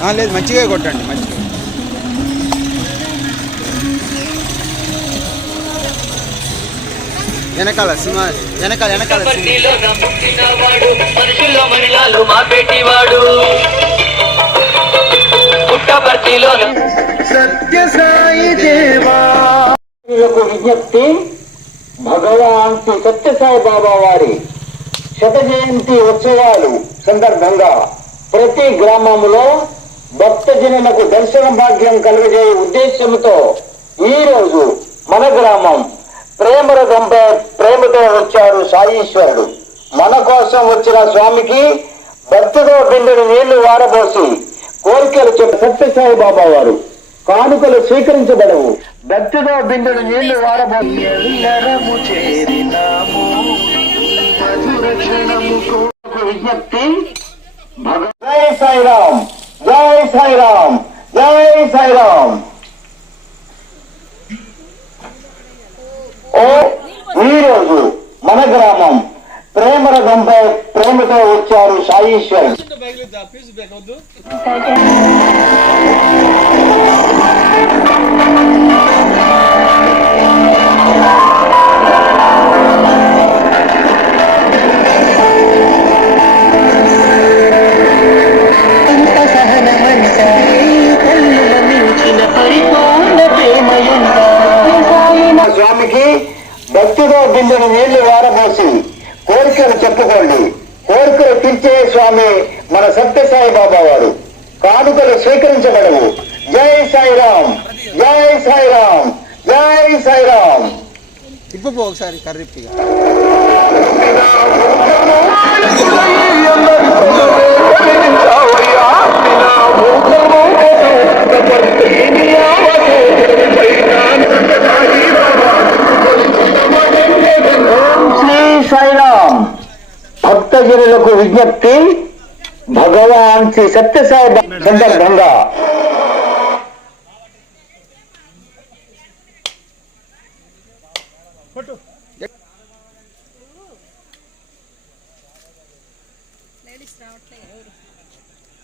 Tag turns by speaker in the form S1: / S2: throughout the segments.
S1: ఆ, లేదు మంచిగా కొట్టండి మంచిగా. వెనకాల సినిమా వెనకాల వెనకాల
S2: మనుషుల్లో మహిళలు మా పెట్టివాడు పుట్టపర్తిలో
S3: విజ్ఞప్తి భగవాన్ శ్రీ సత్యసాయి బాబా వారి శత జయంతి ఉత్సవాలు సందర్భంగా. ప్రతి గ్రామంలో భక్తజనులకు దర్శన భాగ్యం కలుగజేయ ఉద్దేశంతో ఈ రోజు మన గ్రామం ప్రేమరథంపై ప్రేమతో వచ్చారు సాయీశ్వరుడు మన కోసం వచ్చిన స్వామికి భక్తితో బిందెడు నీళ్ళు వారబోసి కోరికలు చెప్పి సత్యసాయి బాబా వారు కానుకలు స్వీకరించబడవు. భక్తితో బిందెడు నీళ్ళు వారబోసి విజ్ఞప్తి జై సాయిరామ్ జై సాయిరామ్ జై సాయిరామ్. ఓ ఈరోజు మన గ్రామం ప్రేమరథంపై ప్రేమతో వచ్చారు సాయీశ్వరుడు. స్వామికి సాయిరామ్
S1: తిప్పుపో ఒకసారి కర్రిప్పిగా
S3: భక్తజనులకు విజ్ఞప్తి భగవాన్ శ్రీ సత్యసాయి సందర్భంగా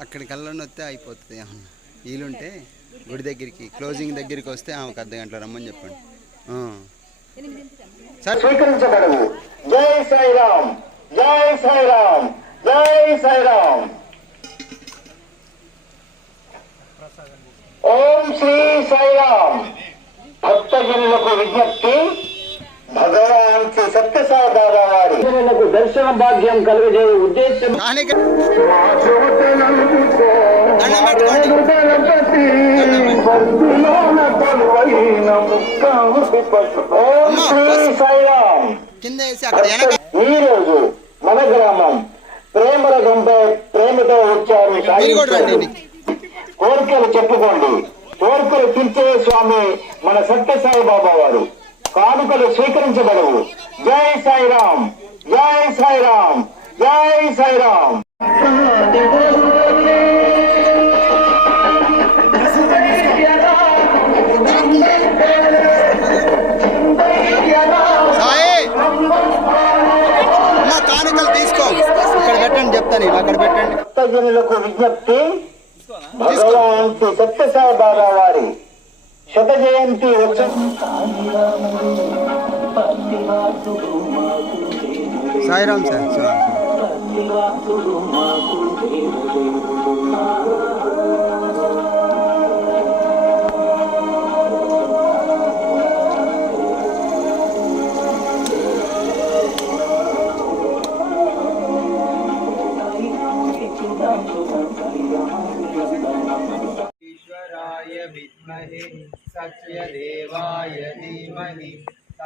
S1: అక్కడికి వెళ్ళని వస్తే అయిపోతుంది వీలుంటే గుడి దగ్గరికి క్లోజింగ్ దగ్గరికి వస్తే ఆమెకు అర్ధ గంటలో రమ్మని చెప్పండి. ఆ. సరే.
S3: స్వీకరించబడవు. జై సాయిరామ్ జై సాయిరామ్ జై సాయిరామ్. ఓం శ్రీ సాయిరామ్. భక్తజనులకు విజ్ఞప్తి భగవాన్ శ్రీ సత్యసాయి బాబా వారి భక్తజనులకు దర్శన భాగ్యం కలుగజేయ ఉద్దేశం.
S1: ఈరోజు
S3: ఈ రోజు మన గ్రామం ప్రేమరథంపై ప్రేమతో వచ్చారు కోరికలు చెప్పుకోండి కోరికలు తీర్చే స్వామి మన సత్యసాయి బాబా వారు కానుకలు స్వీకరించబడవు జై సాయిరాం జై సాయిరాం జై
S1: సాయిరాం
S3: భక్తజనులకు విజ్ఞప్తి భగవాన్ శ్రీ సత్యసాయి బాబా వారి శత జయంతి ఉత్సవం
S1: సాయిరామ్ సార్.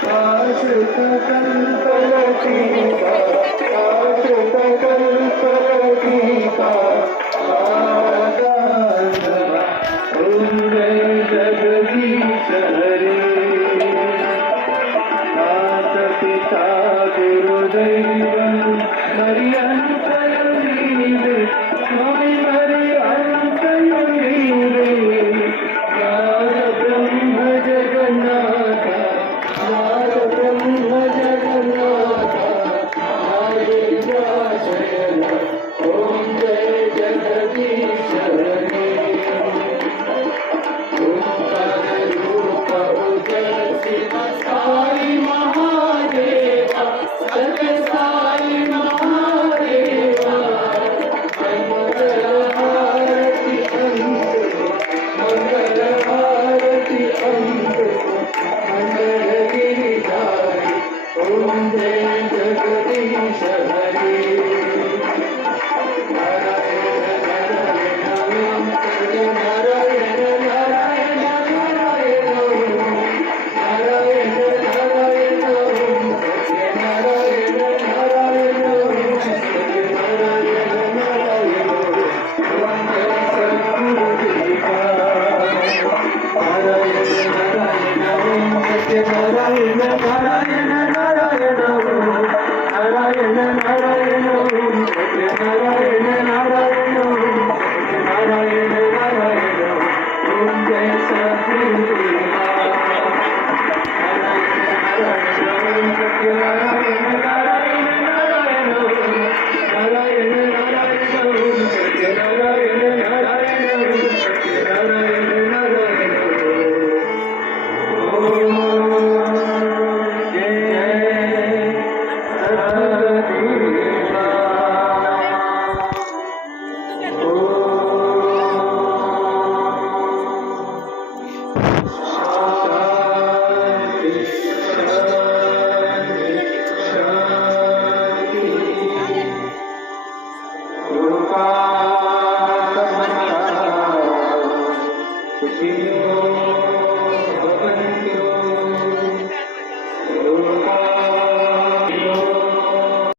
S4: శాశ్వత కంపలోకి